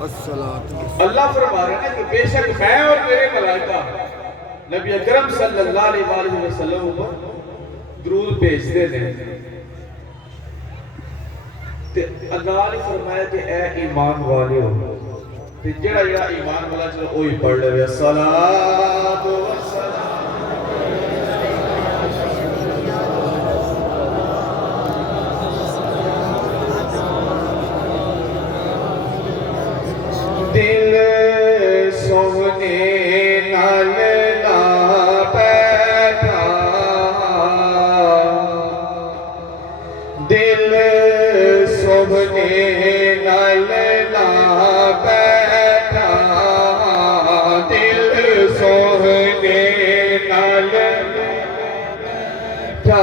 اللہ فرما رہے ہیں کہ بے شک میں اور میرے ملائکہ نبی اکرم صلی اللہ علیہ وآلہ وسلم پر درود بھیجتے ہیں. تے اللہ نے فرمایا کہ اے ایمان والے ہو تے جڑا ایمان والا چلو وہی پڑھ لے الصلاۃ والسلام دل سونے نال نہ بیٹھا دل سونے نال نہ بیٹھا دل سونے نال بیٹھا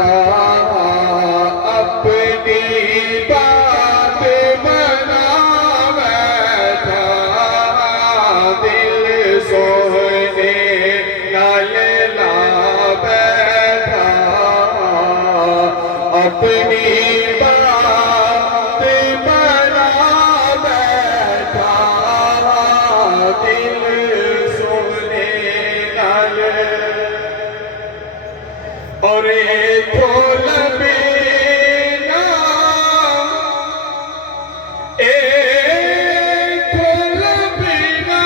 اپنی بات بنا بیٹھا دل سونے نال نہ بیٹھا اپنی اور ایک لبینا ایک لبینا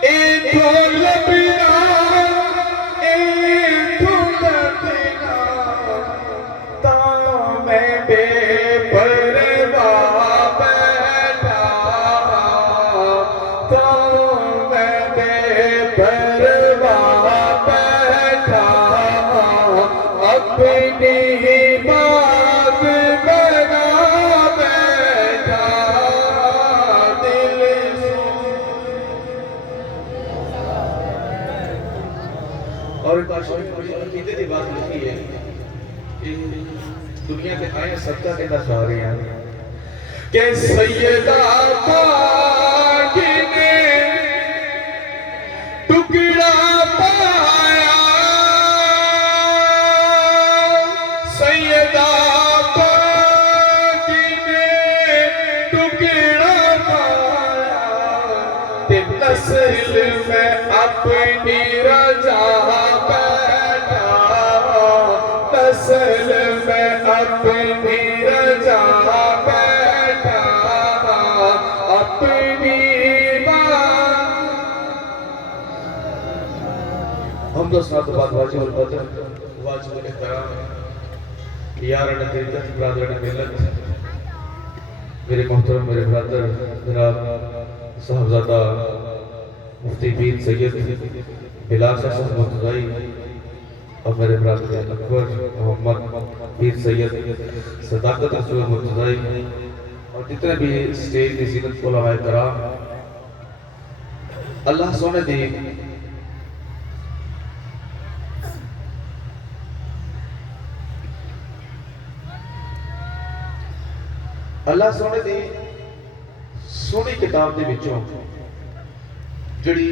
ایک لبینا ایک لبینا تا میں بے پرواہ بیٹھا تا میں بے پرواہ بیٹھا اپنی بات بنا بیٹھا دل اور ایک عقیدے کی بات لکھی ہے کہ دنیا کے آئے صدقہ کہنا چاہ رہے ہیں کہ سیدہ پاک نے ٹکڑا پایا سیدہ پاک نے ٹکڑا پایا تے نسل میں اپنی رجا بیٹھا نسل میں اپنی رجا بیٹھا اپنی ہم دو ساتھ بعد واجب القدر واجب الاحترام یاران عقیدت برادران ملت میرے محترم میرے برادر جناب صاحبزادہ مفتی پیر سید بلال شاہ صاحب مرتضائی اور میرے برادر اکبر محمد پیر سید صداقت رسول مرتضائی اور جتنے بھی اسٹیج کی زینت علماء کرام اللہ سونے دی اللہ سونے دی سونی کتاب دے بچوں جڑی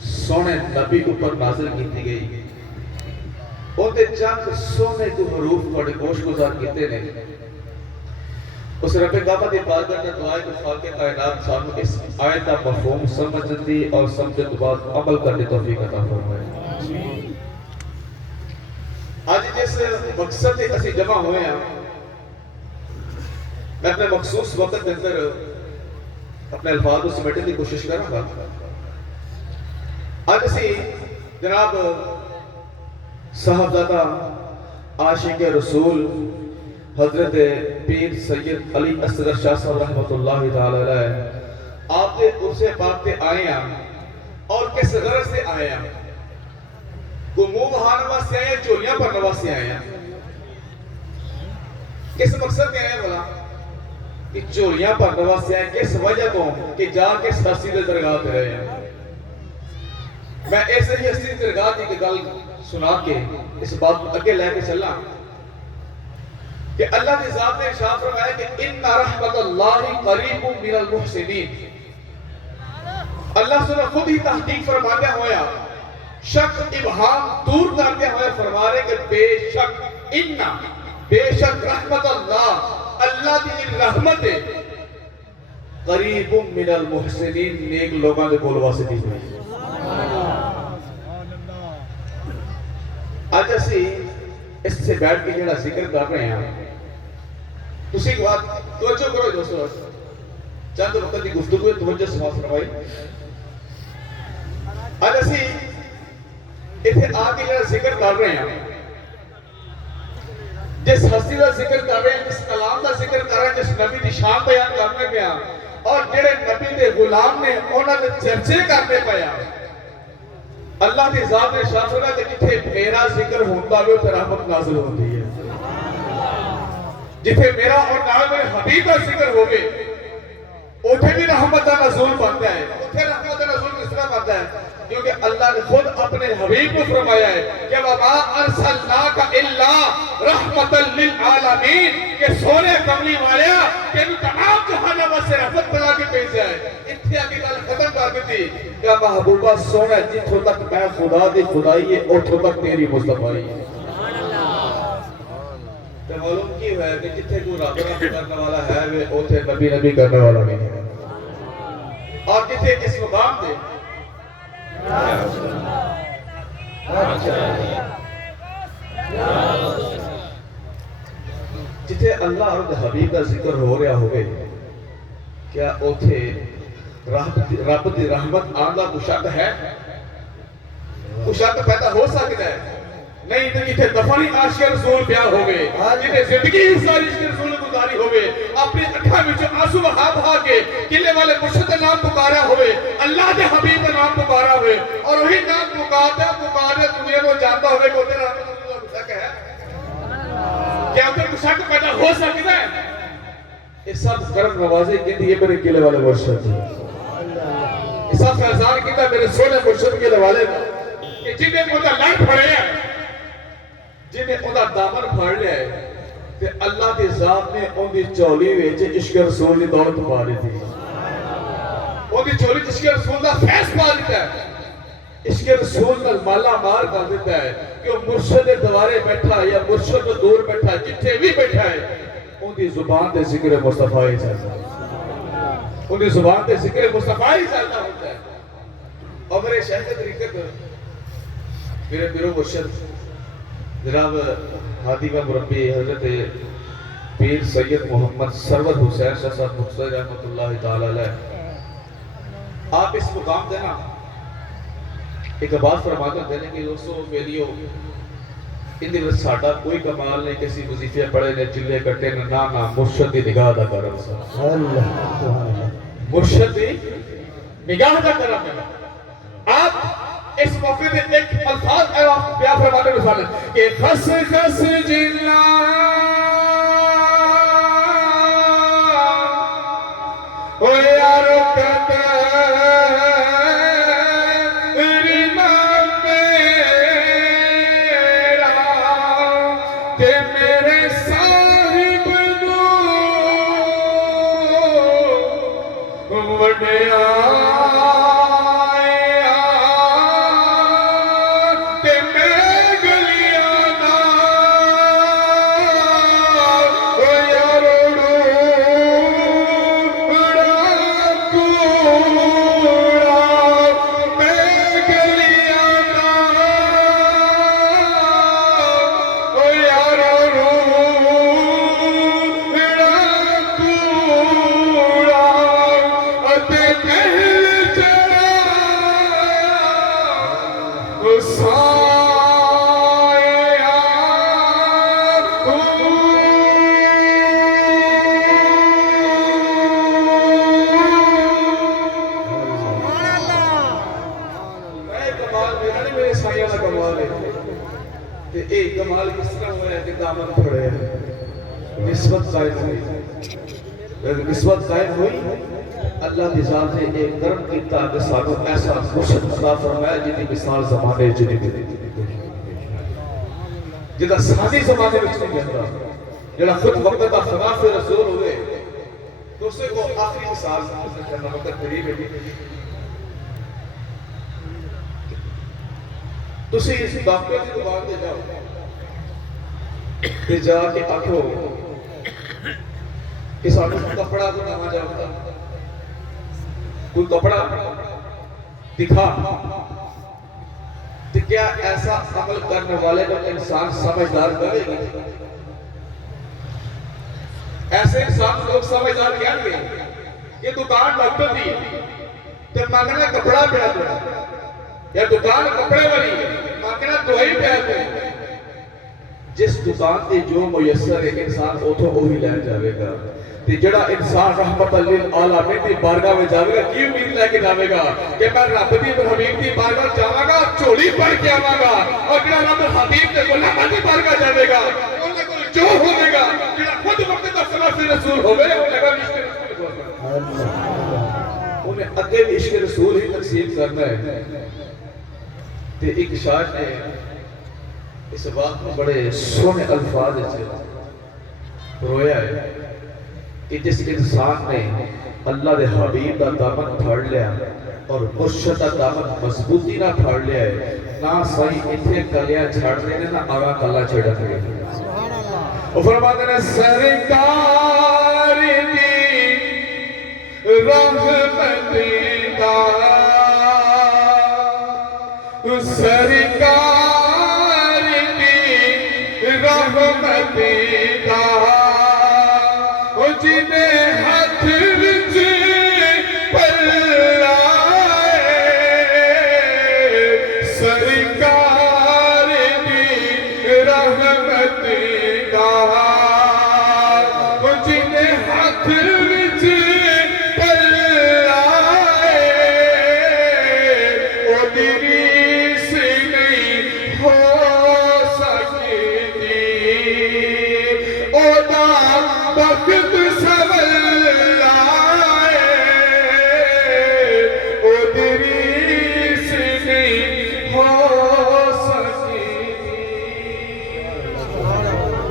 سونے نبی اوپر نازل کی گئی وہ تے چند سونے تو حروف بڑے گوش گزار کیتے نے اس رب کعبہ دی بارگاہ میں دعائے تو خالق کائنات سانو اس آیت کا مفہوم سمجھتی اور سمجھنے بعد عمل کرنے توفیق عطا فرمائے. آج جس مقصد سے اسی جمع ہوئے ہیں میں اپنے مخصوص وقت کے اندر اپنے الفاظ کو سمیٹنے کی کوشش کروں گا. آج اسی جناب صاحبزادہ عاشق رسول حضرت پیر سید علی اصغر شاہ صاحب رحمۃ اللہ تعالی علیہ آپ کے عرص پاک پہ آئے ہیں اور کس غرض سے آئے ہیں کو منہ بہانے واسطے آئے ہیں چولیاں پڑھنے واسطے آئے ہیں کس مقصد میں آئے بلا کہ چولیاں پڑھنے واسطے آئے کس وجہ تو کہ جا کے ہستی دے درگاہ پہ رہے ہیں. میں ایسے ہی ہستی دے درگاہ کی گل سنا کے اس بات کو اگے لے کے چلا کہ اللہ کی ذات نے ارشاد فرمایا کہ ان رحمت اللہ قریب من المحسنین. اللہ سبحانہ خود ہی تحقیق فرماتے ہویا شک ابہام دور کرتے ہوئے فرما رہے کہ بے شک رحمت اللہ اللہ کی رحمت ہے قریب من المحسنین نیک لوگاں دے کول واسطے ہوئی آج اسی اس سے بیٹھ کے جڑا ذکر کر رہے ہیں تسی ایک بات توجہ کرو دوستو چند وقت کی گفتگو توجہ سماعت فرمائی آج اسی اتنے آ کے جڑا ذکر کر رہے ہیں جس ہستی کا ذکر کر رہے ہیں جس کلام کا ذکر کر رہے ہیں جس نبی دی شان بیان کرنے پہ اور جڑے نبی دے غلام نے انہوں نے چرچے کرنے پہ اللہ کی ذات نے شان سنا کہ جتھے میرا ذکر ہوتا ہے تو رحمت نازل ہوتی ہے جتھے میرا اور نال میرے حبیب کا ذکر ہوگے اتھے بھی رحمت کا نزول بنتا ہے اتھے رحمت کا نزول کس طرح بنتا ہے کیونکہ اللہ نے خود اپنے حبیب کو فرمایا ہے کہ وَمَا أَرْسَلْنَاكَ إِلَّا رَحْمَةً لِلْعَالَمِينَ کہ سونے کملی والیا کہ بھی تمام جہانہ سے رحمت بنا کے پیسے آئے اتھے آگے گل ختم کر دیتی کہ محبوبہ سونا جتھوں تک میں خدا دی خدائی ہے اتھوں تک تیری مصطفیٰ ہے تو معلوم کی ہے کہ جتھے کوئی رب کرنے والا ہے وہ اتھے نبی نبی کرنے والا نہیں ہے اور جتھے اس مقام دے جتھے اللہ اور حبیب کا ذکر ہو رہا ہوئے کیا اتھے رب دی رحمت آنگا کو شک ہے کو شک پیدا ہو سکتا ہے نہیں تو جتھے دفنی عاشق رسول پیا ہوئے جتھے زندگی ساری عشق رسول گزاری ہوئے اپنی اکھاں وچ آنسو بہا بہا کے قلعے والے مرشد نام پکارا ہوئے اللہ دے حبیب کا نام پکارا ہوئے اور وہی نام پکارے دنیا کو جانتا ہوئے کہ تیرا رحمت اللہ شک ہے کیا اتنے کو شک پیدا ہو سکتا ہے یہ سب کرم نوازی کہتی ہے میرے قلعے والے مرشد یہ سب فیضان کہتا ہے میرے سونے مرشد قلعے والے کہ جنہیں مجھے لڑ پڑے ہیں جنہیں انہا دامن پھاڑ لیا ہے کہ اللہ کی ذات نے ان کی چولی ویچے عشق رسول کی دولت پا لی تھی ان کی چولی عشق رسول کا فیس پا لیتا ہے عشق رسول کا مالا مار کر دیتا ہے کہ وہ مرشد دوارے بیٹھا یا مرشد دور بیٹھا جتھے بھی بیٹھا ہے ان کی زبان تے ذکر مصطفیٰ ہی چلتا ہے ان کی زبان تے ذکر مصطفیٰ ہی چلتا ہوتا ہے اور میرے شہد طریقت میرے پیرو مرشد جناب ہادی کا مربی حضرت پیر سید محمد سرور حسین شاہ صاحب مقصد رحمت اللہ تعالی علیہ آپ اس مقام دینا ایک بات فرما کر دینے کہ دوستو ویلیو ان دن ساڑھا کوئی کمال نہیں کسی وظیفے پڑھے نے چلے کٹے نہ مرشد دی نگاہ دا کرم سا مرشد دی نگاہ دا کرم ہے آپ اس موقع میں ایک الفاظ بیان فرمانے میں سالے کہ خس خس جلا او یار کمال کس طرح ہوا ہے کہ دامن پھڑے ہیں نسبت قائم ہوئی نسبت قائم ہوئی اللہ کی ذات نے ایک کرم کیتا کہ سانو ایسا مرشد عطا فرمایا جنہی مثال زمانے جنہی بھی جنہا سانی زمانے میں نہیں جاتا جنہا خود وقت خلاف رسول ہوئے دوسرے کو آخری مثال کرنا وقت قریب ہے تسی اس ڈاکٹر کی دکان دے جاؤ تے جا کے آکھو کہ سانو کپڑا کو نہ جاؤتا کوئی کپڑا دکھا تو کیا ایسا عمل کرنے والے کو انسان سمجھدار کرے گا؟ ایسے انسان لوگ سمجھدار کیا گئے کہ دکان ڈاکٹر دی تو مانگنا کپڑا پہ دے یا دکان کپڑے والی مانگنا دوائی پہ دے. جس دکان تے جو میسر ہے انسان اتھوں وہی لے جاوے گا. تے جڑا انسان رحمت للعالمین دی بارگاہ میں جاوے گا کی امید لے کے جاوے گا کہ میں رب دی حبیب دی بارگاہ جاواں گا چولی پڑھ کے آواں گا. اور جڑا رب حبیب تے غلام دی بارگاہ جاوے گا انہاں کول جو ہوے گا جڑا خود وقت دا سلف رسول ہوے انہاں دا عشق رسول ہوگا. انہیں اگے بھی عشق رسول ہی تقسیم کرنا ہے. تے ایک شاعر نے اس بات میں بڑے سونے الفاظ سے رویا ہے کہ جس انسان نے اللہ دے حبیب دا دامن پھاڑ لیا اور مرشد دا دامن مضبوطی نہ پھاڑ لیا ہے نہ صحیح اتنے کلیاں چھاڑ دینے نہ آگا کلا چھڑک گئے. وہ فرماتے ہیں سرکار